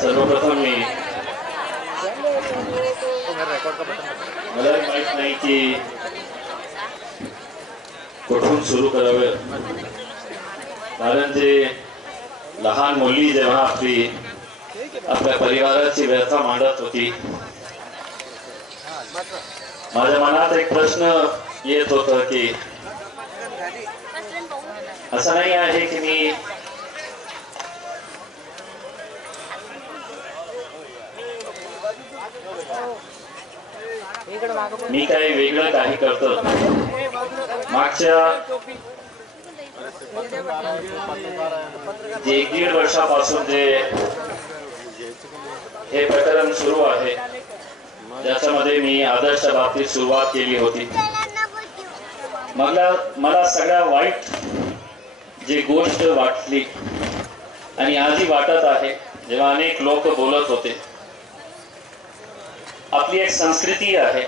सर्वप्रथम मी मला माहित नाही की कुठून सुरू करावे, कारण जे लहान मुली जेव्हा आपल्या परिवाराची व्यथा मांडत होती, माझ्या मनात एक प्रश्न येत होता की असं नाही आहे की मी काही वेगळं काही करतो. मागच्या 1-1.5 वर्षापासून जे हे प्रकरण सुरू आहे, ज्याच्यामध्ये मी आदर्शच्या बाबतीत सुरुवात केली होती, मला सगळ्या वाईट जी गोष्ट वाटली आणि आजही वाटत आहे. जेव्हा अनेक लोक बोलत होते, आपली एक संस्कृती आहे,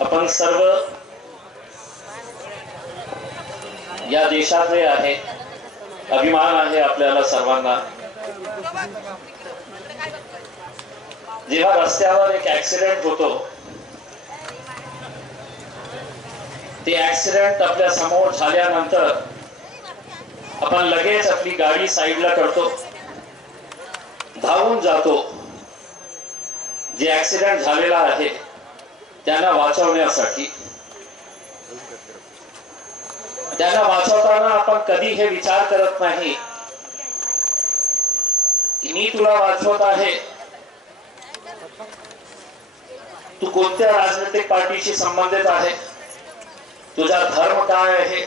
आपण सर्व या देशातले आहे, अभिमान आहे आपल्याला सर्वांना. जेव्हा रस्त्यावर एक ऍक्सिडेंट होतो, ते ऍक्सिडेंट आपल्या समोर झाल्यानंतर आपण लगेच आपली गाडी साईडला करतो, धावून जातो जे ऍक्सिडेंट झालेला आहे त्यांना वाचवण्यासाठी. त्यांना वाचवताना आपण कधी हे विचार करत नाही की मी तुला वाचवत आहे, तू कोणत्या राजनैतिक पार्टीशी संबंधित आहे, तुझा धर्म काय आहे,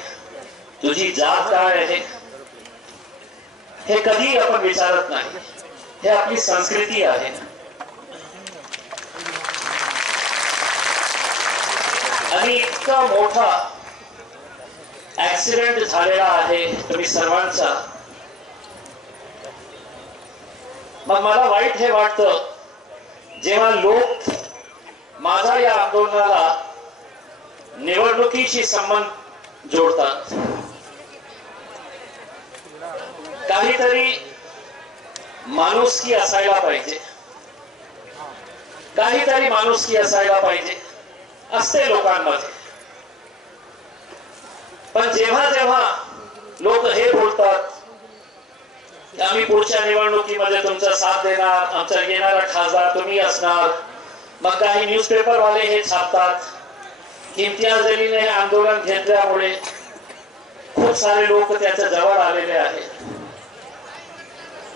तुझी जात काय आहे, हे कधी आपण विचारत नाही. हे आपली संस्कृती आहे. आणि इतका मोठा ऍक्सिडेंट झालेला आहे तुम्ही सर्वांचा. मग मला वाईट हे वाटतं जेव्हा लोक माझा या आंदोलनाला निवडणुकीशी संबंध जोडतात. काहीतरी माणुसकी असायला पाहिजे, काहीतरी माणुसकी असायला पाहिजे असते लोकांमध्ये. पण जेव्हा जेव्हा लोक हे बोलतात की आम्ही पुढच्या निवडणुकीमध्ये तुमचा साथ देणार, आमचा येणारा खासदार तुम्ही असणार, मग काही न्यूजपेपर वाले हे छापतात की इम्तियाज अलीने हे आंदोलन घेतल्यामुळे खूप सारे लोक त्याच्या जवळ आलेले आहेत.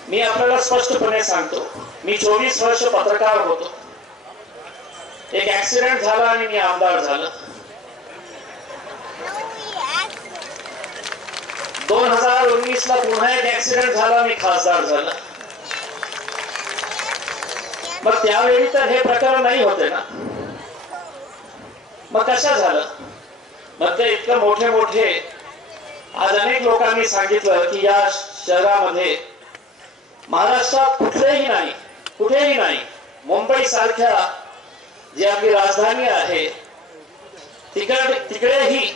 मी आपल्याला स्पष्टपणे सांगतो, मी 24 वर्ष पत्रकार होतो. एक ऍक्सिडेंट झाला आणि मी आमदार झालो. 2019 ला पुन्हा एक ऍक्सिडेंट झाला, मी खासदार झाला. मग त्यावेळी तर हे प्रकरण नाही होते ना, मग कशा झालं? मग ते इतकं मोठे आज अनेक लोकांनी सांगितलं की या शहरामध्ये, महाराष्ट्रात कुठेही नाही, मुंबई सारख्या जी आपली राजधानी आहे तिकडेही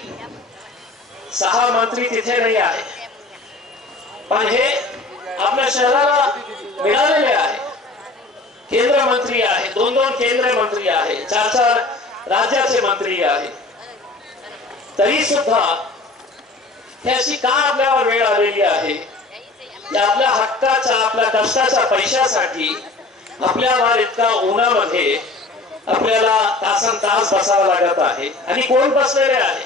6 मंत्री तिथे नाही आहे. पण हे आपल्या शहराला मिळालेले आहे. केंद्र मंत्री आहे, 2-2 केंद्र मंत्री आहे, 4-4 राज्याचे मंत्री आहे. तरी सुद्धा हे अशी का आपल्यावर वेळ आलेली आहे की आपल्या हक्काच्या, आपल्या कष्टाच्या पैशासाठी आपल्यावर इतका उन्हामध्ये आपल्याला तासनतास बसावं लागत आहे. आणि कोण बसलेले आहे?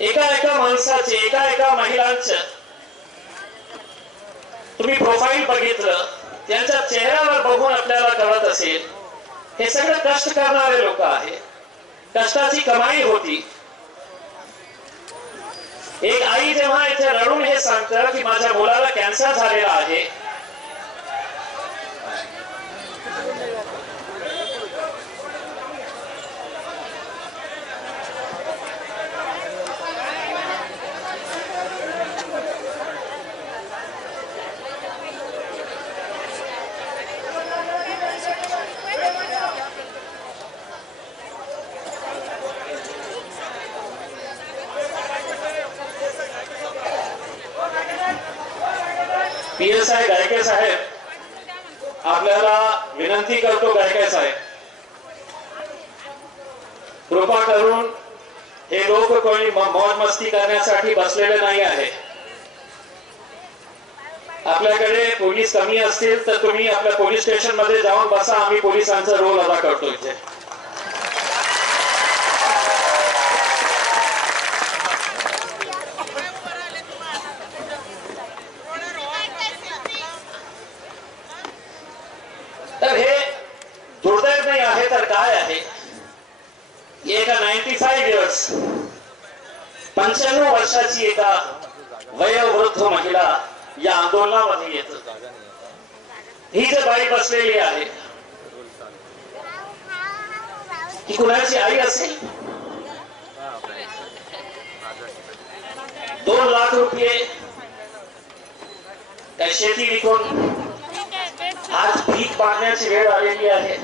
एका माणसाचे, एका महिलांचे तुम्ही प्रोफाईल बघितलं, त्यांच्या चेहऱ्यावर बघून आपल्याला कळत असेल हे सगळं कष्ट करणारे लोक आहे, कष्टाची कमाई होती. एक आई जेव्हा इथे रडून हे सांगतं की माझ्या मुलाला कॅन्सर झालेला आहे, PSI गायके साहेब, आपल्याला विनंती करतो गायके साहेब, कृपा करून हे लोक कोणी मौज मस्ती करण्यासाठी बसलेले नाही आहे. आपल्याकडे पोलीस कमी असतील तर तुम्ही आपल्या पोलीस स्टेशन मध्ये जाऊन बसा, आम्ही पोलिसांचा रोल अदा करतो इथे. तर हे दुर्दैव नाही आहे तर काय आहे? एका 95 इयर्स 95 वर्षाची एका वयोवृद्ध महिला या आंदोलनामध्ये येत. ही जी बाई बसलेली आहे ही कुणाची आई असेल? 2 लाख रुपये त्या शेती विकून आज भीक मागण्याची वेळ आलेली आहे.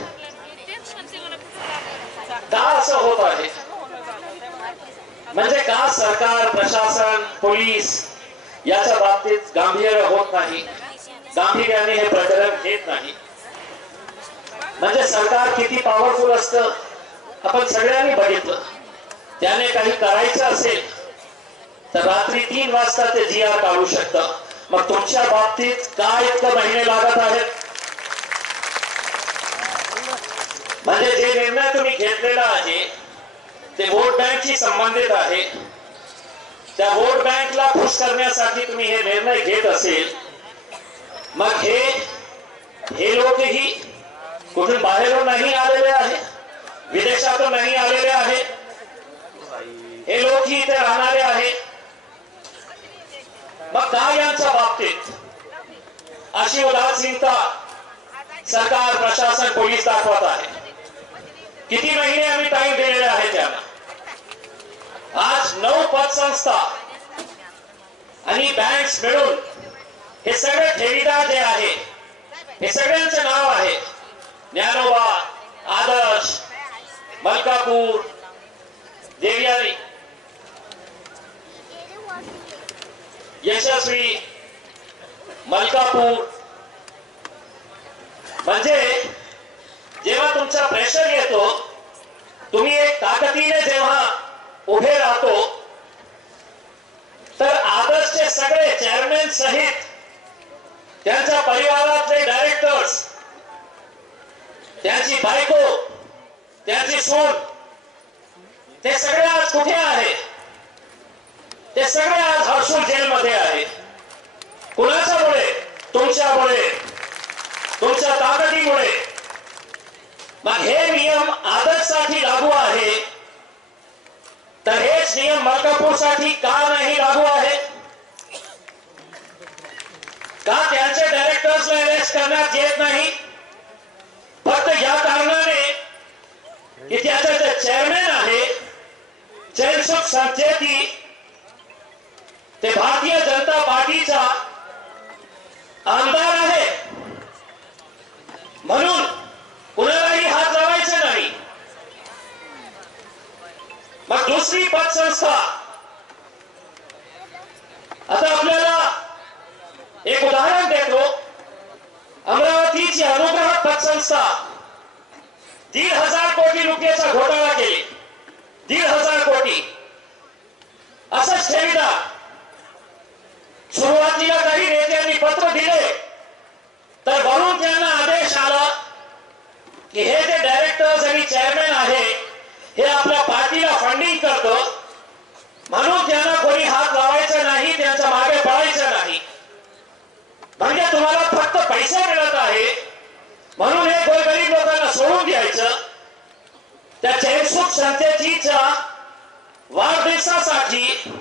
का असं होत आहे? म्हणजे का सरकार, प्रशासन, पोलीस याच्या बाबतीत गांभीर्य होत नाही, गांभीर्याने हे प्रकरण घेत नाही? म्हणजे सरकार किती पॉवरफुल असतं आपण सगळ्यांनी बघितलं. त्याने काही करायचं असेल तर रात्री 3 वाजता ते GR काढू शकतं. मग तुमच्या बाबतीत काय इतकं महिने लागत आहेत? म्हणजे जे निर्णय तुम्ही घेतलेला आहे ते वोट बँकशी संबंधित आहे. त्या वोट बँकला खुश करण्यासाठी तुम्ही हे निर्णय घेत असेल, मग हे लोकही कुठून बाहेरून नाही आलेले आहे, विदेशातून नाही आलेले आहे, हे लोकही इथे राहणारे आहे. मग का यांच्या बाबतीत अशी उदासीनता सरकार, प्रशासन, पोलीस दाखवत आहे? किती महिने आम्ही टाइम दिलेले आहे त्यांना. आज 9 पतसंस्था आणि बँक्स मिळून हे सगळे ठेवीदार जे आहे हे सगळ्यांचे नाव आहे. ज्ञानोबा, आदर्श, मलकापूर, देवयानी, यशस्वी, मलकापूर. म्हणजे जेव्हा तुमचा प्रेशर येतो, तुम्ही एक ताकदीने जेव्हा उभे राहतो, तर आदर्शचे सगळे चेअरमॅन सहित त्यांच्या परिवारातले डायरेक्टर्स, त्यांची बायको, त्यांची सून, ते सगळे आज कुठे आहे? ते सगळे आज हर्सुल जेलमध्ये आहे. कुणाच्यामुळे? तुमच्यामुळे, तुमच्या ताकदीमुळे. मग हे नियम आदर्शसाठी लागू आहे तर हेच नियम मलकापूरसाठी का नाही लागू आहे? का त्यांचे डायरेक्टर्सला अरेस्ट करण्यात येत नाही? फक्त या कारणाने की त्याचे जे चेअरमॅन आहे चैनसुख संचेती, ते भारतीय जनता पार्टीचा आमदार आहे, म्हणून कुणालाही हात लावायचा नाही. मग दुसरी पतसंस्था, आता आपल्याला एक उदाहरण देतो. अमरावतीची अनुग्रह पतसंस्था 1,500 कोटी रुपयाचा घोटाळा केले. 1,500 कोटी. असंच ठेवीदार. सुरुवातीला काही नेत्यांनी पत्र दिले, तर वरून त्यांना आदेश आला की हे जे डायरेक्टर्स आणि चेअरमॅन आहे हे आपल्या पार्टीला फंडिंग करतो, म्हणून त्यांना कोणी हात लावायचा नाही, त्यांच्या मागे पळायचं नाही. म्हणजे तुम्हाला फक्त पैसे मिळत आहे म्हणून हे गोरगरीब लोकांना सोडून द्यायचं. त्या चैनसुख संचेतीच्या वाढदिवसासाठी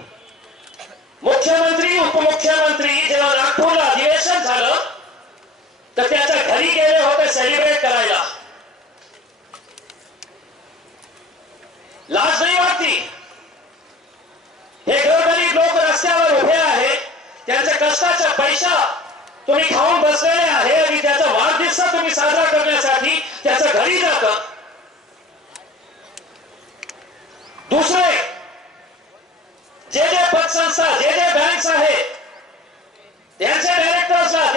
मुख्यमंत्री, उपमुख्यमंत्री जेव्हा नागपूरला अधिवेशन झालं तर त्याच्या घरी गेले होते सेलिब्रेट करायला. लाज नाही वाटती? हे गोरगरीब लोक रस्त्यावर उभे आहेत, त्यांच्या कष्टाचा पैसा तुम्ही खाऊन बसलेले आहे आणि त्याचा वाढदिवस तुम्ही साजरा करण्यासाठी त्याच्या घरी जात. दुसरे जे पतसंस्था, जे बँक्स आहेत त्यांच्या डायरेक्टर्सला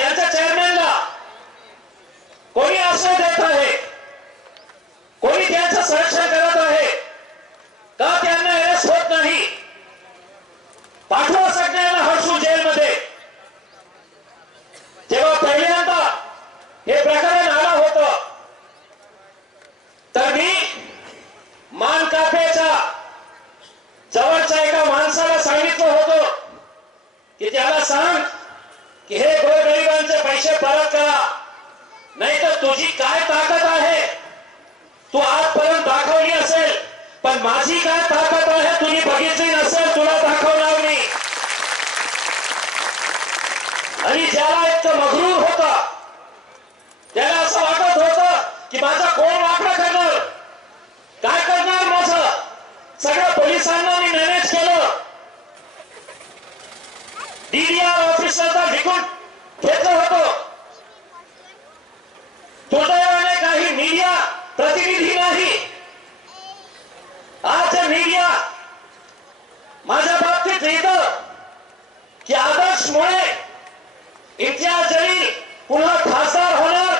हे प्रकरण आलं होतं तर मी मानकापेच्या जवळच्या एका माणसाला सांगितलं होतं की त्याला सांग की हे गोरगरिबांचे पैसे परत करा, नाही तर तुझी काय ताकद आहे तू आजपर्यंत दाखवली असेल, पण माझी काय ताकद आहे तुम्ही बघितली नसेल, तुला दाखवणार मी. आणि ज्याला इतकं मगरूर होता, त्याला असं वाटत होतं की माझा कोण वाकडा करणार, काय करणार माझं, सगळं पोलिसांना मी मॅनेज केलं, डीडीआर ऑफिसरचा विकून घेतलं होतं. दुर्दैवाने काही मीडिया प्रतिनिधी नाही. आज मीडिया माझ्या बाबतीत लिहितं की आदर्श मुळे इम्तियाज जलील पुन्हा खासदार होणार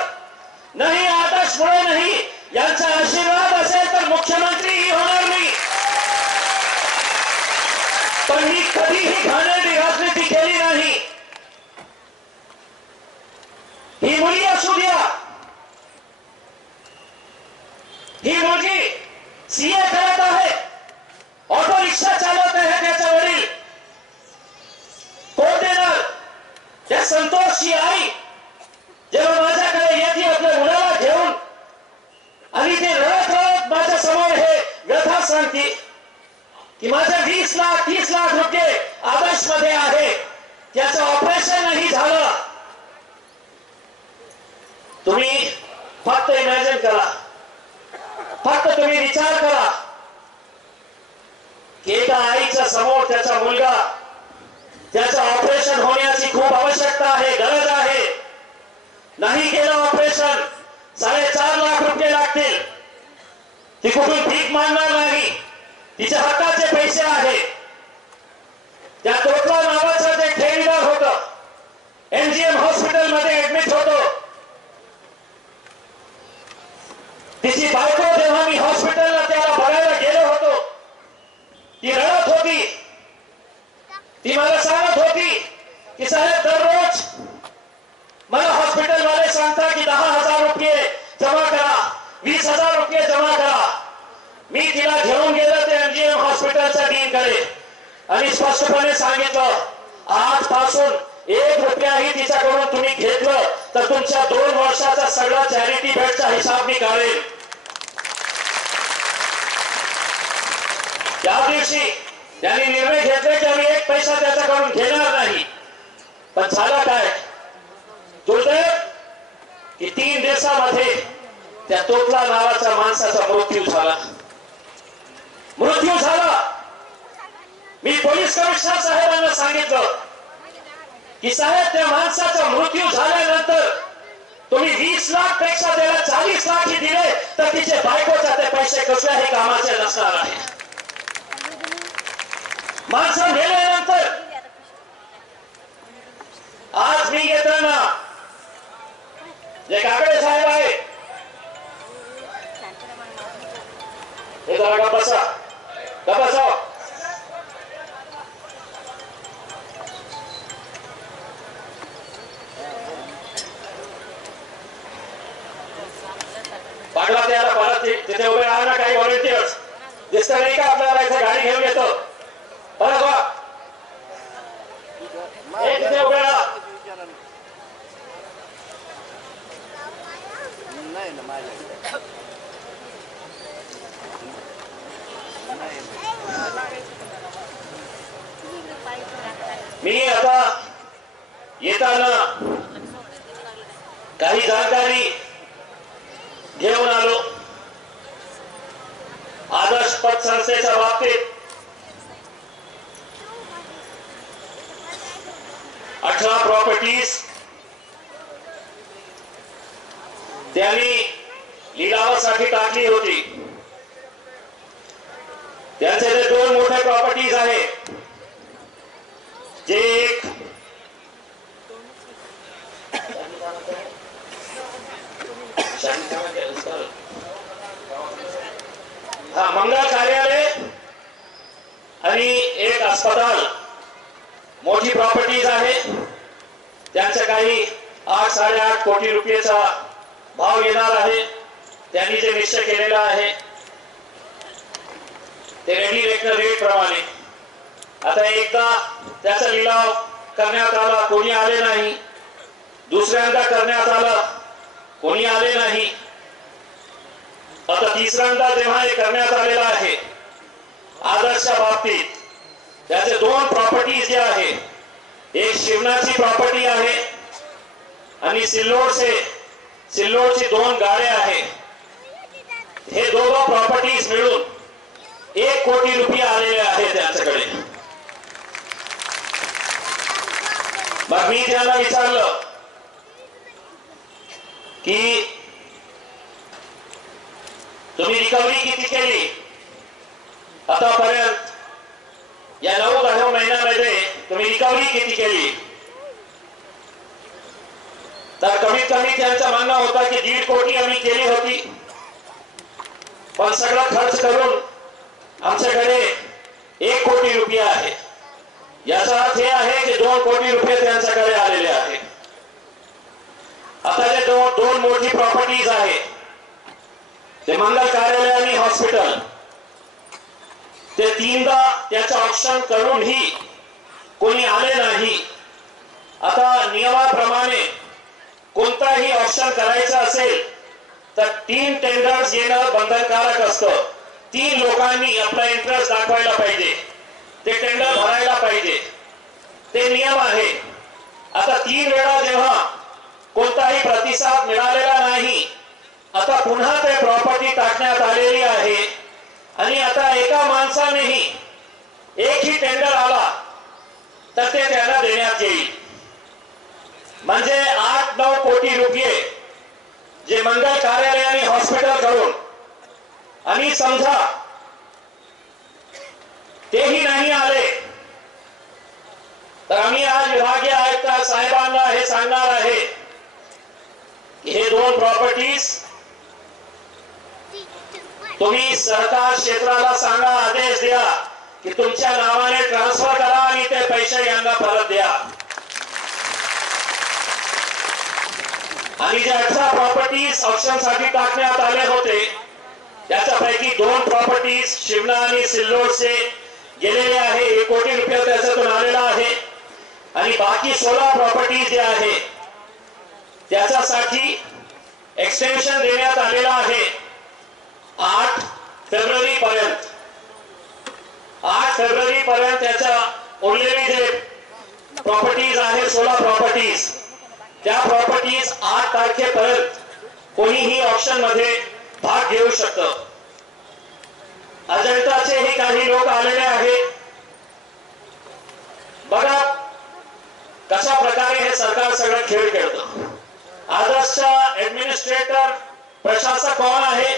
नाही, आदर्श मुळे नाही, यांचा आशीर्वाद असेल तर मुख्यमंत्रीही होणार नाही. पण मी कधीही घाणेरडी राजनीती केली नाही. ही मुलगी असू द्या, ही मुलगी सीए करत आहे, ऑटो रिक्षा चालवत आहे, त्याचा वडील कोण देणार. त्या संतोषची आई जेव्हा माझ्याकडे येते आपल्या मुलाला घेऊन आणि ते रडत रडत माझ्या समोर हे व्यथा सांगते की माझे 20 लाख 30 लाख रुपये आदर्श मध्ये आहे, त्याचं ऑपरेशन नाही झालं. तुम्ही फक्त इमॅजिन करा, फक्त तुम्ही विचार करा की एका आईच्या समोर त्याचा मुलगा, त्याचं ऑपरेशन होण्याची खूप आवश्यकता आहे, गरज आहे, नाही केलं ऑपरेशन 4.5 लाख रुपये लागतील. ती कुठून भीक मागणार नाही, तिच्या हक्काचे पैसे आहे. त्या तोतला नावाचा जे ठेवीदार होतं, एमजीएम हॉस्पिटल मध्ये ऍडमिट होतो, तिची बायको जेव्हा मी हॉस्पिटलला त्याला बघायला गेलो होतो, ती रडत होती. ती मला सांगत होती की साहेब दररोज मला हॉस्पिटल वाले सांगता की 10,000 रुपये जमा करा, 20,000 रुपये जमा करा. मी तिला घेऊन गेलो ते एमजीएम हॉस्पिटलच्या डीनकडे आणि स्पष्टपणे सांगितलं, आजपासून 1 रुपयाही तिच्याकडून तुम्ही घेतलं तर तुमच्या 2 वर्षाचा सगळा चॅरिटी बेडचा हिसाब मी काढेल. त्या दिवशी त्यांनी निर्णय घेतला की आम्ही 1 पैसा त्याच्याकडून घेणार नाही. पण झालं काय, दुर्दैव की 3 दिवसामध्ये त्या तोतला नावाच्या माणसाचा मृत्यू झाला. मी पोलीस कमिशनर साहेबांना सांगितलं की साहेब त्या माणसाचा मृत्यू झाल्यानंतर तुम्ही 20 लाख पेक्षा त्याला 40 लाखही दिले तर तिचे बायकोच्या ते पैसे कसल्याही कामाचे नसणार आहे. माणसं मेल्यानंतर आज मी घेताना जे काकडे साहेब आहे, हे जरा का बसा. पाडला त्याला परत तिथे उभे राहणार काही व्हॉलेंटियर्स दिसत नाही का आपल्याला, इथे गाडी घेऊन येतो, परत वा तिथे उभे राहा. मी आता येताना काही जानकारी घेऊन आलो. आदर्श पतसंस्थेच्या बाबतीत 18 प्रॉपर्टीज त्यांनी लिलावासाठी टाकली होती. त्यांचे जे 2 मोठे प्रॉपर्टीज आहे, जे एक मंगल कार्यालय आणि एक अस्पताल मोठी प्रॉपर्टीज आहे. त्यांचे काही 8-8.5 कोटी रुपयाचा भाव येणार आहे. त्यांनी जे निश्चय केलेला आहे ते रेडी रेट प्रमाणे आता एकदा त्याचा लिलाव करण्यात आला, कोणी आले नाही. दुसऱ्यांदा करण्यात आला, कोणी आले नाही. आता तिसऱ्यांदा जेव्हा हे करण्यात आलेला आहे आदर्शच्या बाबतीत, त्याचे 2 प्रॉपर्टीज जे आहे, एक शिवनाची प्रॉपर्टी आहे आणि सिल्लोडची 2 गाड्या आहे. हे दोघं प्रॉपर्टीज मिळून 1 कोटी रुपये आलेले आहेत त्यांच्याकडे. मग मी त्यांना विचारलं की तुम्ही रिकव्हरी किती केली आतापर्यंत, या 9-10 महिन्यामध्ये तुम्ही रिकव्हरी किती केली? तर कमीत कमी त्यांचं म्हणणं होतं की 1.5 कोटी आम्ही केली होती, पण सगळा खर्च करून आमच्याकडे 1 कोटी रुपये आहे. याचा अर्थ हे आहे की 2 कोटी रुपये त्यांच्याकडे आलेले आहे. आता जे 2 मोठी प्रॉपर्टीज आहे ते मंगल कार्यालय आणि हॉस्पिटल, ते 3दा त्याचं ऑप्शन करूनही कोणी आले नाही. आता नियमाप्रमाणे कोणताही ऑप्शन करायचं असेल तर 3 टेंडर्स येणं बंधनकारक असतं. 3 लोकांनी आपला इंटरेस्ट दाखवायला पाहिजे, ते टेंडर भरायला पाहिजे, ते नियम आहे. आता 3 वेळा जेव्हा कोणताही प्रतिसाद मिळालेला नाही, आता पुन्हा ते प्रॉपर्टी टाकण्यात आलेली आहे आणि आता एका माणसानेही एकही टेंडर आला तर ते त्यांना देण्यात येईल. म्हणजे 8-9 कोटी रुपये जे मंगल कार्यालय आणि हॉस्पिटल कडून, आणि समजा तेही नाही आले तर आम्ही आज विभागीय आयुक्त साहेबांना हे सांगणार आहे की हे 2 प्रॉपर्टीज तुम्ही सरकार क्षेत्राला सांगा, आदेश द्या की तुमच्या नावाने ट्रान्सफर करा आणि ते पैसे यांना परत द्या. आणि जे 18 प्रॉपर्टीज ऑप्शनसाठी टाकण्यात आले होते त्याच्यापैकी 2 प्रॉपर्टीज शिवना आणि सिल्लोडचे गेलेले आहे, 1 कोटी रुपये त्याच्यातून आलेला आहे. आणि बाकी 16 प्रॉपर्टीज जे आहे त्याच्यासाठी एक्सटेन्शन देण्यात आलेला आहे 8 फेब्रुवारी पर्यंत. 8 फेब्रुवारी पर्यंत त्याच्या उरलेली जे प्रॉपर्टीज आहे 16 प्रॉपर्टीज, त्या प्रॉपर्टीज 8 तारखेपर्यंत कोणीही ऑप्शन मध्ये भाग घेऊ शकतं. अजंताचेही काही लोक आलेले आहेत. बघा कशा प्रकारे हे सरकार सगळं खेळ खेळतं. आदर्शचा ऍडमिनिस्ट्रेटर प्रशासक कोण आहे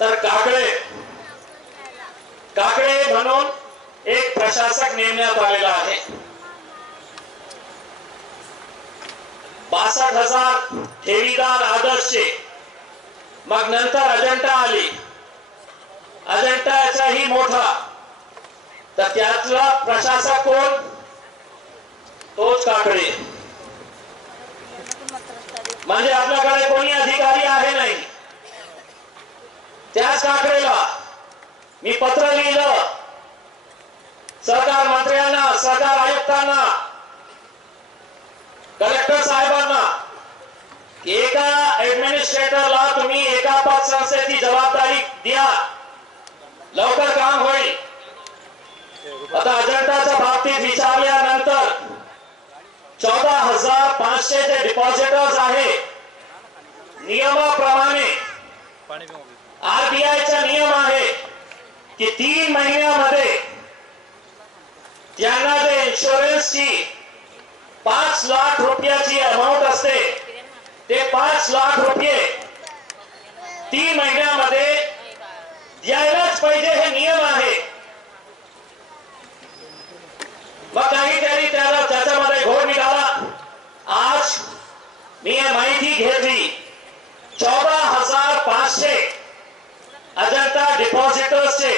तर काकडे म्हणून एक प्रशासक नेमण्यात आलेला आहे. 62,000 ठेवीदार आदर्शचे. मग नंतर अजंता आली, अजंताचाही मोठा, तर त्यातला प्रशासक कोण? तोच काकडे. म्हणजे आपल्याकडे कोणी अधिकारी आहे नाही. त्याच काकडेला मी पत्र लिहिलं सरकार मंत्र्यांना, सरकार आयुक्तांना, कलेक्टर साहेबांना, एका ऍडमिनिस्ट्रेटरला तुम्ही एका पतसंस्थेची जबाबदारी द्या, लवकर काम होईल. आता अजंताच्या बाबतीत विचारल्यानंतर 14,500 जे डिपॉझिटर्स आहे, नियमाप्रमाणे आरबीआयचा नियम आहे की 3 महिन्यामध्ये त्यांना जे इन्शुरन्सची 5 लाख रुपयाची अमाउंट असते ते 5 लाख रुपये 3 महिन्यामध्ये द्यायलाच पाहिजे, हे नियम आहे. मग काहीतरी त्याच्यामध्ये घोळ निघाला. आज मी माहिती घेतली 14,500 अजंता डिपॉझिटर्सचे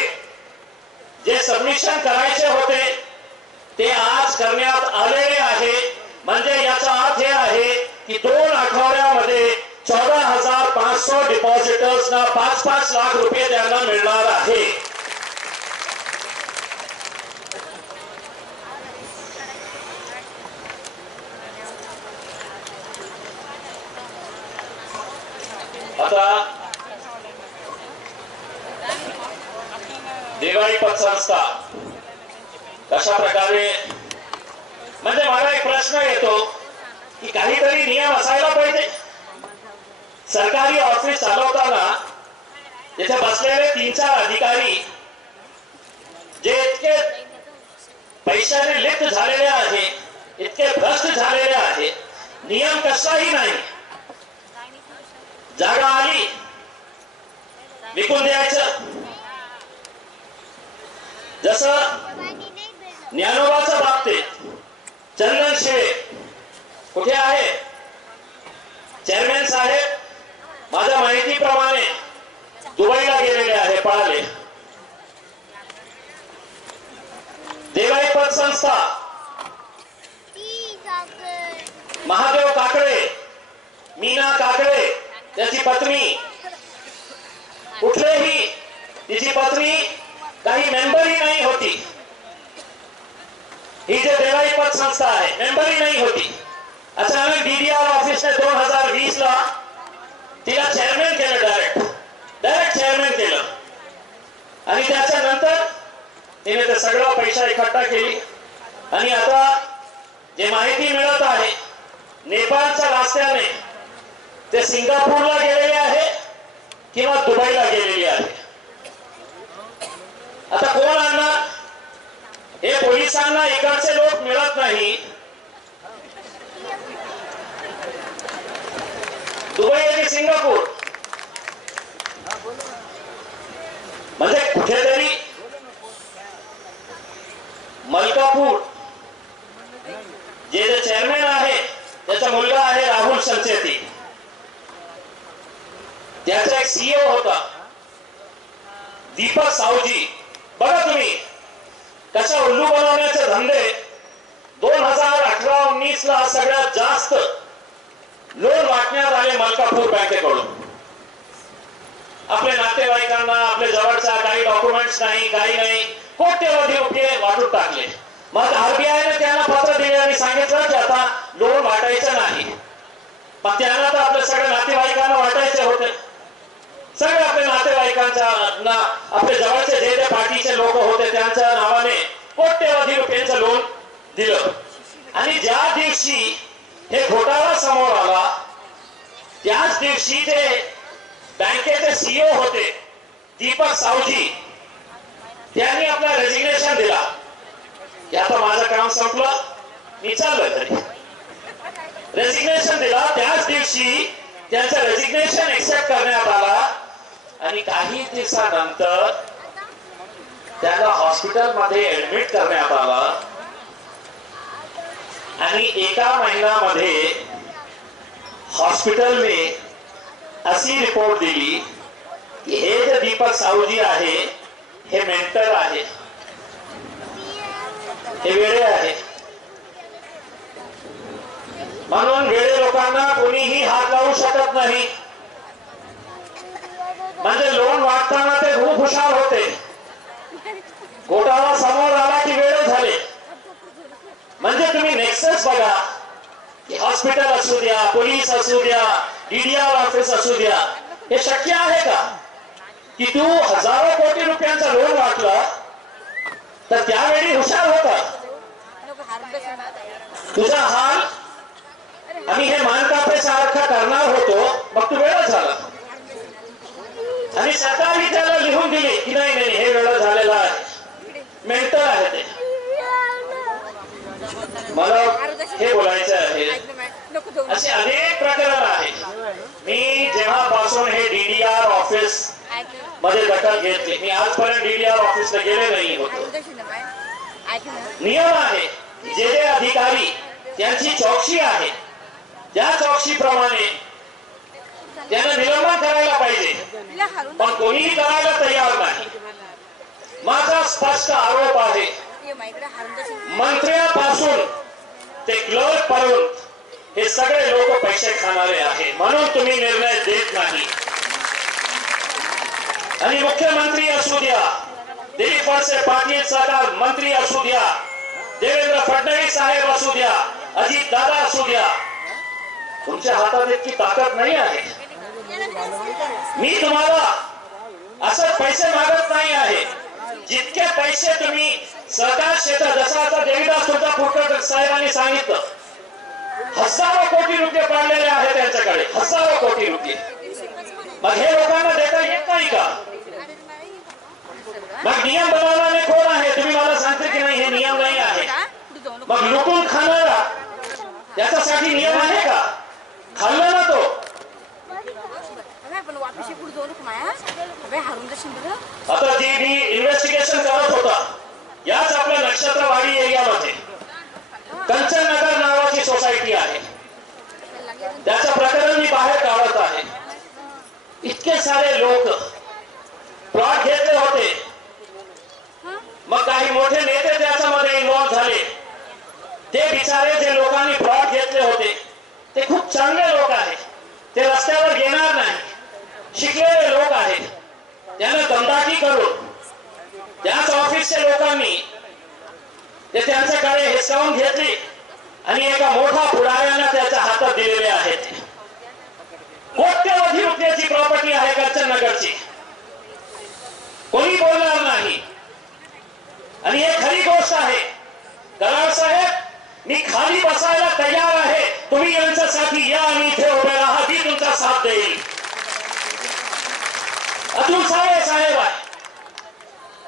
जे सबमिशन करायचे होते ते आज करण्यात आलेले आहे. म्हणजे याचा अर्थ हे की 2 आठवड्यामध्ये 14,500 डिपॉझिटर्सना 5-5 लाख रुपये त्यांना मिळणार आहे. आता देवाई पतसंस्था कशा प्रकारे, म्हणजे मला एक प्रश्न येतो की काहीतरी नियम असायला पाहिजे. सरकारी ऑफिस चालवताना तिथे बसलेले 3-4 अधिकारी जे इतके पैशाने लिप्त झालेले आहे, इतके भ्रष्ट झालेले आहे, नियम कशाही नाही, जागा आली विकून द्यायचं. जसं ज्ञानोबाच्या बाबतीत चंदन शिवे कुठे आहे? चेअरमॅन साहेब माझ्या माहितीप्रमाणे दुबईला गेलेले आहे, पळाले. देवाई पतसंस्था महादेव काकडे, मीना काकडे त्याची पत्नी, कुठलेही तिची पत्नी काही मेंबरही नाही होती. ही जे देवाई पतसंस्था आहे मेंबरही नाही होती. अचानक डीडीआर ऑफिसने 2020 ला तिला चेअरमॅन केलं, डायरेक्ट चेअरमॅन केलं. आणि त्याच्यानंतर तिने ते सगळा पैसा इकट्ठा केली. आणि आता जे माहिती मिळत आहे नेपाळच्या रस्त्याने ते सिंगापूरला गेलेले आहे किंवा दुबईला गेलेली आहे. आता कोण आणणार? हे पोलिसांना इकडचे लोक मिळत नाही. दुबई आणि सिंगापूर म्हणजे कुठेतरी मलकापूर जे चेअरमॅन आहे त्याचा मुलगा आहे राहुल संचेती, त्याचा एक सीईओ होता दीपक सावजी. बघा तुम्ही कशा उल्लू बनवण्याचे धंदे 2018-19 ला सगळ्यात जास्त लोन वाटण्यात आले मलकापूर बँकेकडून. आपल्या नातेवाईकांना, आपल्या जवळच्या काही डॉक्युमेंट्स नाही, काही नाही, कोट्यवधी रुपये वाटून टाकले. मग आरबीआयने त्यांना पत्र दिले आणि सांगितलं की आता लोन वाटायचं नाही. मग त्यांना तर आपल्या सगळ्या नातेवाईकांना वाटायचे होते. सगळे आपल्या नातेवाईकांच्या, आपले जवळचे जे जे पार्टीचे लोक होते त्यांच्या नावाने कोट्यवधी रुपयांचं लोन दिलं. आणि ज्या दिवशी हे घोटाळा समोर आला त्याच दिवशी जे बँकेचे सीईओ होते दीपक सावजी त्यांनी आपला रेजिग्नेशन दिला की आता माझं काम संपलं, मी चाललोय घरी. रेजिग्नेशन दिला. त्याच दिवशी त्यांचं रेजिग्नेशन एक्सेप्ट करण्यात आला आणि काही दिवसानंतर त्याला हॉस्पिटलमध्ये ऍडमिट करण्यात आलं. आणि एका महिन्यामध्ये हॉस्पिटलने अशी रिपोर्ट दिली की हे जे दीपक सावजी आहे हे मेंटर आहे, हे वेडे आहे. म्हणून वेडे लोकांना कोणीही हात लावू शकत नाही. म्हणजे लोन वाटताना ते खूप हुशार होते, घोटाळा समोर आला की वेडे झाले. म्हणजे तुम्ही नेक्सस बघा की हॉस्पिटल असू द्या, पोलीस असू द्या, डीडीआर ऑफिस असू द्या, हे शक्य आहे का की तू हजारो कोटी रुपयांचा लोन वाटला तर त्यावेळी हुशार होता? तुझा हाल आम्ही हे मानकापे सारखा करणार होतो, मग तू वेळ झाला. आणि सरकारने त्याला लिहून दिली की नाही नाही हे वेळ झालेला आहे, मेंटर आहे ते. मला हे बोलायचं आहे, असे अनेक प्रकरण आहेत. मी जेव्हापासून हे डीडीआर ऑफिस मध्ये दखल घेतली, मी आजपर्यंत डीडीआर ऑफिसला गेले नाही होतो. नियम आहे जे जे अधिकारी त्यांची चौकशी आहे त्या चौकशीप्रमाणे त्यांना निलंबन करायला पाहिजे, पण कोणीही करायला तयार नाही. माझा स्पष्ट आरोप आहे मंत्र्यापासून ते क्लर्क पर्यंत हे सगळे लोक पैसे खाणारे आहे, म्हणून तुम्ही निर्णय देत नाही. आणि मुख्यमंत्री असू द्या, दिलीप वळसे पाटील सरकार मंत्री असू द्या, देवेंद्र फडणवीस साहेब असू द्या, अजित दादा असू द्या, तुमच्या हातात इतकी ताकद नाही आहे. मी तुम्हाला असं पैसे मागत नाही आहे. जितके पैसे तुम्ही सरकार क्षेत्र, जसं आता देवीदास तुमचा फुटकर साहेबांनी सांगितलं, हजारो कोटी रुपये पडलेले आहेत त्यांच्याकडे, हजारो कोटी रुपये. मग हे लोकांना देता येत नाही का? मग नियम बनवणारे कोण आहे? तुम्ही मला सांगते की नाही हे नियम नाही आहे. मग लुटून खाणारा त्याच्यासाठी नियम आहे का? खाल्ला ना तो. आता जी मी इन्व्हेस्टिगेशन करत होता याच आपल्या नक्षत्रवाडी एरियामध्ये कंचननगर नावाची सोसायटी आहे, त्याचं प्रकरण मी बाहेर काढत आहे. इतके सारे लोक प्लॉट घेतले होते, मग काही मोठे नेते त्याच्यामध्ये इन्व्हॉल्व झाले. ते बिचारे जे लोकांनी प्लॉट घेतले होते ते खूप चांगले लोक आहेत, ते रस्त्यावर येणार नाही, शिकलेले लोक आहेत. त्यांना दमदाटी करून त्याच ऑफिसच्या लोकांनी ते त्यांच्याकडे हिसकावून घेतली आणि एका मोठ्या पुढाऱ्यानं त्याच्या हातात दिलेले आहेत. कोट्यवधी रुपयाची प्रॉपर्टी आहे कंचननगरची, कोणी बोलणार नाही. आणि हे खरी गोष्ट आहे. कराड साहेब, मी खाली बसायला तयार आहे, तुम्ही यांच्यासाठी या आणि इथे उभे राहा, मी तुमचा साथ देईल. अतुल सावे साहेब आहे,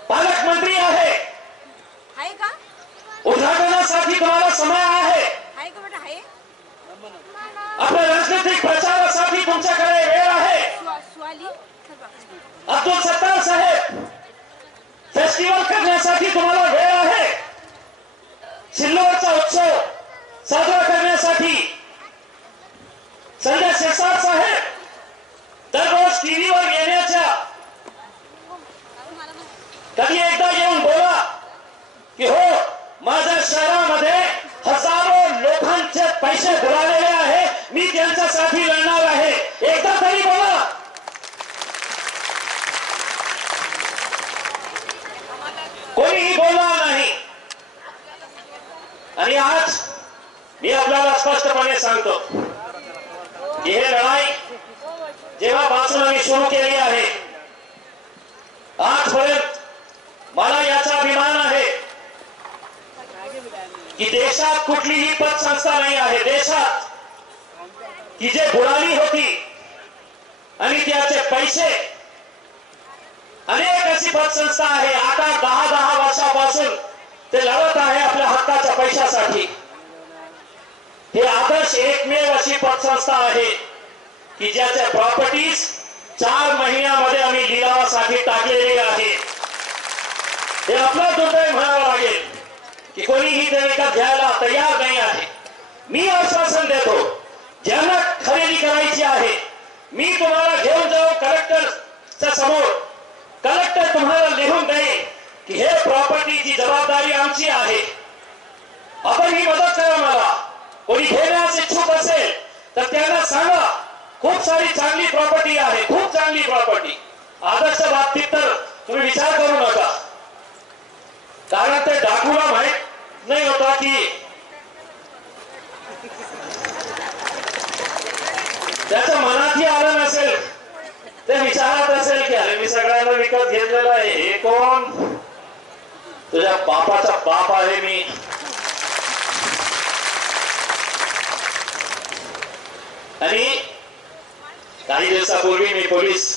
पालकमंत्री आहे, उद्घाटनासाठी तुम्हाला समय आहे, आपल्या राजनैतिक प्रचारासाठी तुमच्याकडे वेळ आहे. अब्दुल सत्तार साहेब, फेस्टिवल करण्यासाठी तुम्हाला वेळ आहे, सिल्लोडचा उत्सव साजरा करण्यासाठी. संजय शिरसाट साहेब, दररोज टीव्हीवर येण्याच्या, कधी एकदा येऊन बोला की हो माझ्या शहरामध्ये हजारो लोकांचे पैसे बुडालेले आहे, मी त्यांच्यासाठी लढणार आहे, एकदा तरी बोला. कोणीही बोलणार नाही. आणि आज मी आपल्याला स्पष्टपणे सांगतो की हे लढाई जेव्हापासून आम्ही सुरू केली आहे आजपर्यंत मला याचा अभिमान आहे की देशात कुठलीही पतसंस्था नाही आहे देशात की जे बुडाली होती आणि त्याचे पैसे. अनेक अशी पतसंस्था आहे 8-10 वर्षापासून ते लढत आहे आपल्या हक्काच्या पैशासाठी. हे आदर्श एकमेव अशी पतसंस्था आहे की ज्याच्या प्रॉपर्टीज 4 महिन्यामध्ये आम्ही लिलावासाठी टाकलेली आहे. हे आपला दुर्दैव म्हणावं लागेल की कोणीही ते विकत घ्यायला तयार नाही आहे. मी आश्वासन देतो, ज्यांना खरेदी करायची आहे मी तुम्हाला घेऊन जाऊ कलेक्टरच्या समोर, कलेक्टर तुम्हाला लिहून देईल की हे प्रॉपर्टीची जबाबदारी आमची आहे, आपण ही मदत करा. मला कोणी घेण्यास इच्छुक असेल तर त्यांना सांगा, खूप सारी चांगली प्रॉपर्टी आहे, खूप चांगली प्रॉपर्टी. आदर्श बाबतीत तर तुम्ही विचार करू नका, कारण ते डाकूला माहित नाही होता की त्याच्या मनातही आलं नसेल, ते विचारत असेल की अरे मी सगळ्यांना विकत घेतलेला आहे, हे कोण? तुझ्या बापाचा बाप आहे मी. आणि काही दिवसापूर्वी मी पोलीस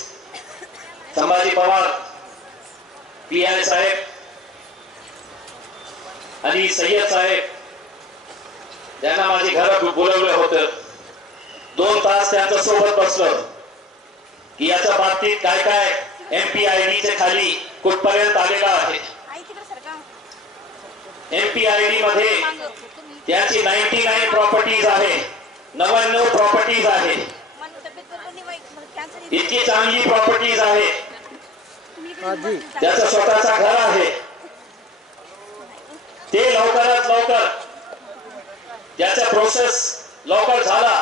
संभाजी पवार PI साहेब आणि सय्यद साहेब त्यांना माझी घरात बोलवलं होतं. 2 तास त्यांच्या सोबत बसलो की याच्या बाबतीत काय काय MPID च्या खाली कुठपर्यंत आलेला आहे. MPID मध्ये त्याची 99 प्रॉपर्टीज आहे, 99 प्रॉपर्टीज आहे, इतकी चांगली प्रॉपर्टीज आहे. त्याचं स्वतःचा घर आहे. ते लवकरात लवकर त्याचा प्रोसेस लवकर झाला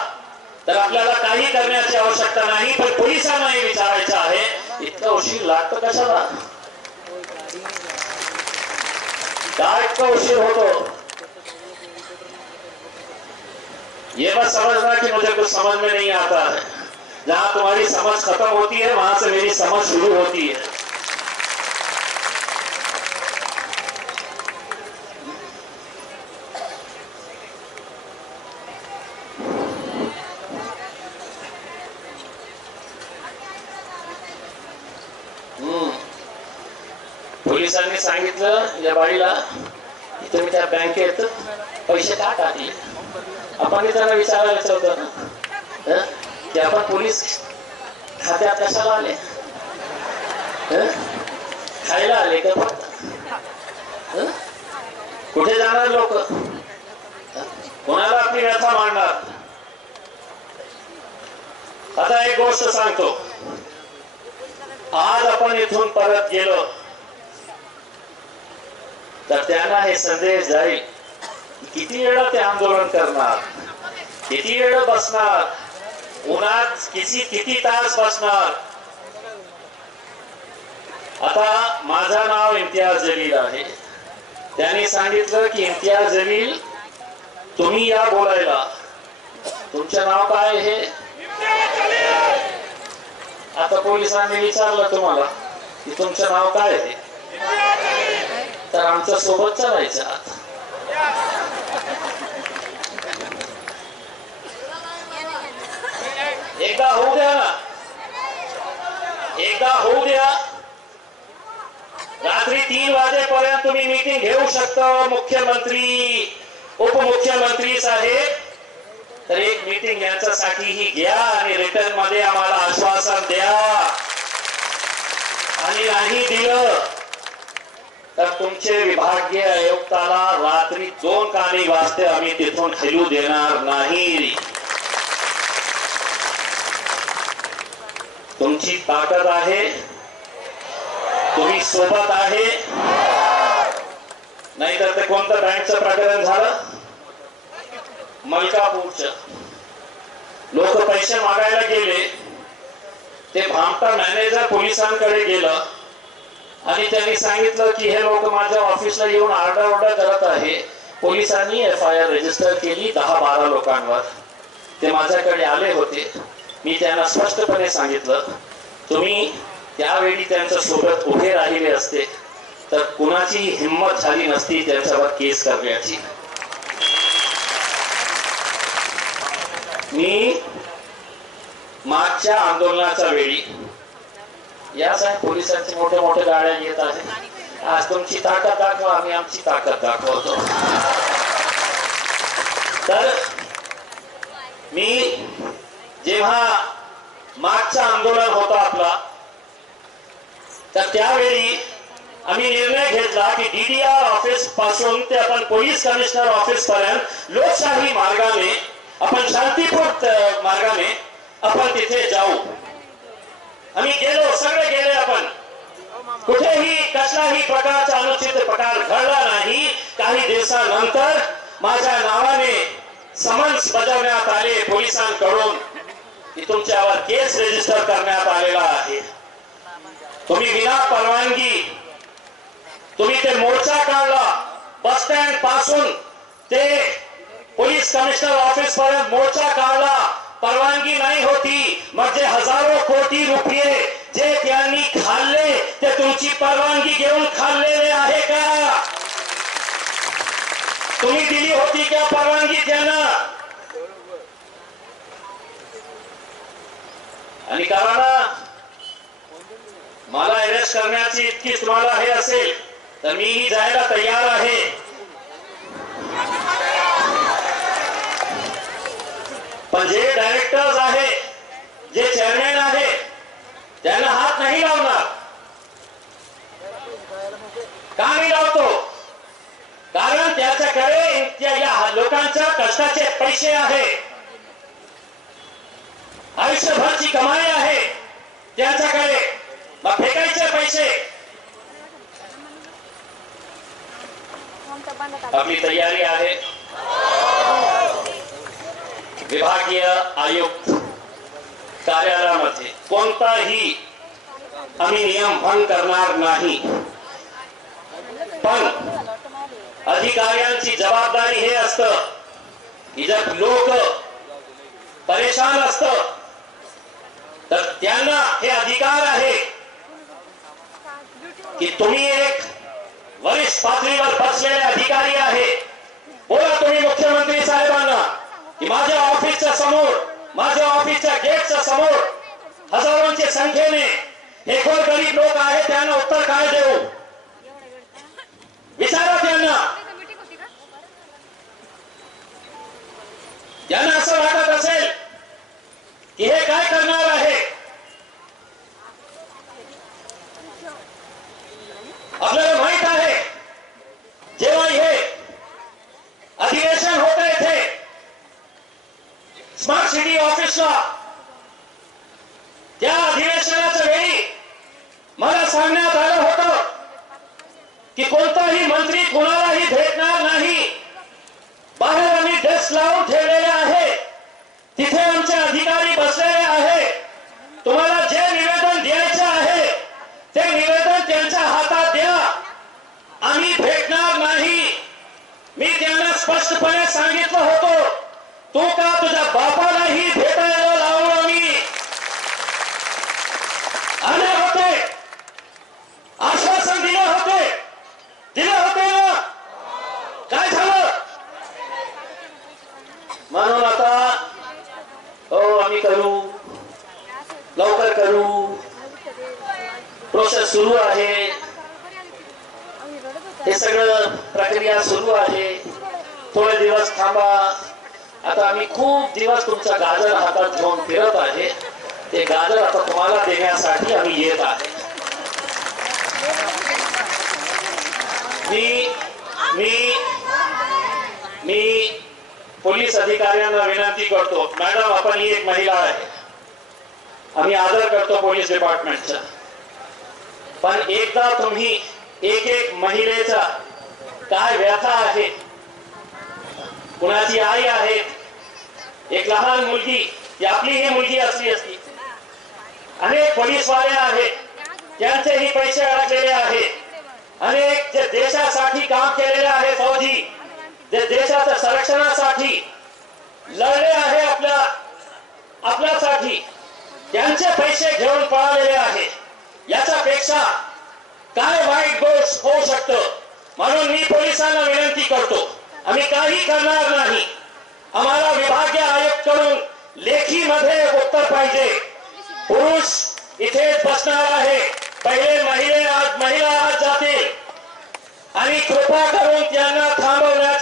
तर आपल्याला काही करण्याची आवश्यकता नाही, पण पोलिसांना हे विचारायचं आहे इतका उशीर लागतो कशाला, काय इतका उशीर होतो? ये मत समझना कि मुझे कुछ समझ में नहीं आता है, जहां तुम्हारी समझ खत्म होती है वहां से मेरी समझ शुरू होती है। पोलिसांनी सांगितलं या बाईला तुम्ही त्या बँकेत पैसे का टाकले, आपण त्यांना विचारायचं होतं ना की आपण पोलीस खात्यात कशाला आले, खायला आले का फक्त? कुठे जाणार लोक, कोणाला आपली व्यथा मांडणार? आता एक गोष्ट सांगतो, आज आपण इथून परत गेलो तर त्यांना हे संदेश जाईल, किती वेळा ते आंदोलन करणार, किती वेळ बसणार, उन्हात किती तास बसणार। आता माझं नाव इम्तियाज जलील आहे, त्यांनी सांगितलं की इम्तियाज जलील तुम्ही या बोलायला, तुमचं नाव काय आहे? आता पोलिसांनी विचारलं तुम्हाला की तुमचं नाव काय आहे, तर आमच्या सोबत चालायचं आत। एकदा होऊ द्या ना, एकदा होऊ द्या, रात्री 3 वाजेपर्यंत तुम्ही मीटिंग घेऊ शकता मुख्यमंत्री उपमुख्यमंत्री साहेब, तर एक मीटिंग यांच्यासाठीही घ्या आणि रिटर्न मध्ये आम्हाला आश्वासन द्या, आणि नाही दिलं तर तुमचे विभागीय आयुक्ताला रात्री 2 कानी वाजते आम्ही तिथून हलू देणार नाही। तुमची ताकद आहे, तुम्ही सोबत आहे, नाहीतर ते कोणतं बँकचं प्रकरण झालं, मलकापूरचं, लोक पैसे मागायला गेले, ते भामटा मॅनेजर पोलिसांकडे गेलं आणि त्यांनी सांगितलं की हे लोक माझ्या ऑफिसला येऊन आरडाओरडा करत आहे। पोलिसांनी FIR रजिस्टर केली 10-12 लोकांवर, ते माझ्याकडे आले होते, मी त्यांना स्पष्टपणे सांगितलं तुम्ही त्यावेळी त्यांच्या सोबत उभे राहिले असते तर कुणाची हिम्मत झाली नसती त्यांच्यावर केस करण्याची। मी मागच्या आंदोलनाच्या वेळी या साहेब पोलिसांची मोठे मोठे गाड्या येत आहेत, आज तुमची ताकद दाखवा, आम्ही आमची ताकद दाखवतो। तर मी जेव्हा मागचं आंदोलन होता आपला, तर त्यावेळी आम्ही निर्णय घेतला की DDR ऑफिस पासून ते आपण पोलीस कमिशनर ऑफिस पर्यंत लोकशाही मार्गाने, आपण शांतीपूर्ण मार्गाने आपण तिथे जाऊ। आम्ही गेलो, सगळे गेले, आपण कुठेही कसलाही प्रकारचा अनुचित प्रकार घडला नाही। काही दिवसानंतर माझ्या नावाने समन्स बजावण्यात आले पोलिसांकडून की तुमच्यावर केस रजिस्टर करण्यात आलेला आहे, तुम्ही विना परवानगी तुम्ही ते मोर्चा काढला, बस स्टँड पासून ते पोलीस कमिशनर ऑफिस पर्यंत मोर्चा काढला, परवानगी नाही होती, मग जे हजारो कोटी रुपये जे त्यांनी खाल्ले ते तुमची परवानगी घेऊन खाल्लेले आहे का? तुम्ही दिली होती का परवानगी त्यांना? आणि करा ना, मला अरेस्ट करण्याची इतकी तुम्हाला हे असेल तर मीही जायला तयार आहे। पण जे डायरेक्टर्स आहे, जे चेअरमॅन आहे, त्यांना हात नाही लावणार। का नाही लावतो? कारण त्याच्याकडे या लोकांच्या कष्टाचे पैसे आहे, आयुष्यभरची कमाई आहे त्याच्याकडे, मग फेकायचे पैसे। आपली तयारी आहे, विभागीय आयुक्त कार्यालयामध्ये कोणताही आम्ही नियम भंग करणार नाही, पण अधिकाऱ्यांची जबाबदारी हे असतं की जर लोक परेशान असतं तर त्यांना हे अधिकार आहे की तुम्ही एक वरिष्ठ पातळीवर बसलेले अधिकारी आहे, बोला तुम्ही मुख्यमंत्री साहेबांना की माझ्या ऑफिसच्या समोर, माझ्या ऑफिसच्या गेटच्या समोर हजारोंच्या संख्येने हे गोरगरीब लोक आहेत, त्यांना उत्तर काय देऊ? विचारा त्यांना. त्यांना असं वाटत असेल की हे काय करणार आहे? आपल्याला माहित आहे जेव्हा हे अधिवेशन होते इथे स्मार्ट सिटी ऑफिसला, त्या अधिवेशनाच्या वेळी मला सांगण्यात आलं होतं की कोणताही मंत्री कोणालाही भेटणार नाही, बाहेर आम्ही डेस्क लावून ठेवलेले आहे, तिथे आमचे अधिकारी बसलेले आहे, तुम्हाला जे निवेदन द्यायचे आहे ते निवेदन त्यांच्या हातात द्या, आम्ही भेटणार नाही. मी त्यांना स्पष्टपणे सांगितलं होतं, तू का तुझ्या बापालाही भेटायला लावू आम्ही आले होते, आश्वासन दिले होते ना, काय झालं? म्हणून आता हो आम्ही करू, लवकर करू, प्रोसेस सुरू आहे, हे सगळं प्रक्रिया सुरू आहे, थोडे दिवस थांबा. आता आम्ही खूप दिवस तुमचा गाजर हातात घेऊन फिरत आहे, ते गाजर आता तुम्हाला देण्यासाठी आम्ही येत आहे. मी पोलीस अधिकाऱ्यांना विनंती करतो, मॅडम आपण ही एक महिला आहे, आम्ही आदर करतो पोलीस डिपार्टमेंटचा, पण एकदा तुम्ही एक एक महिलेचा काय व्यथा आहे, कुणाची आई आहे, एक लहान मुलगी, आपली ही मुलगी असली असती, अनेक पोलीसवाले आहेत त्यांचेही पैसे अडकलेले आहेत, अनेक जे देशासाठी काम केलेले आहे, फौजी जे देशाच्या संरक्षणासाठी लढले आहे, आपल्यासाठी त्यांचे पैसे घेऊन पळालेले आहे. याच्यापेक्षा काय वाईट गोष्ट होऊ शकतं? म्हणून मी पोलिसांना विनंती करतो, आम्ही काही करणार नाही, आम्हाला विभागीय आयुक्तकडून लेखीमध्ये उत्तर पाहिजे. पुरुष इथेच बसणार आहे, पहिले महिला आज जातील आणि कृपा करून त्यांना थांबवण्यात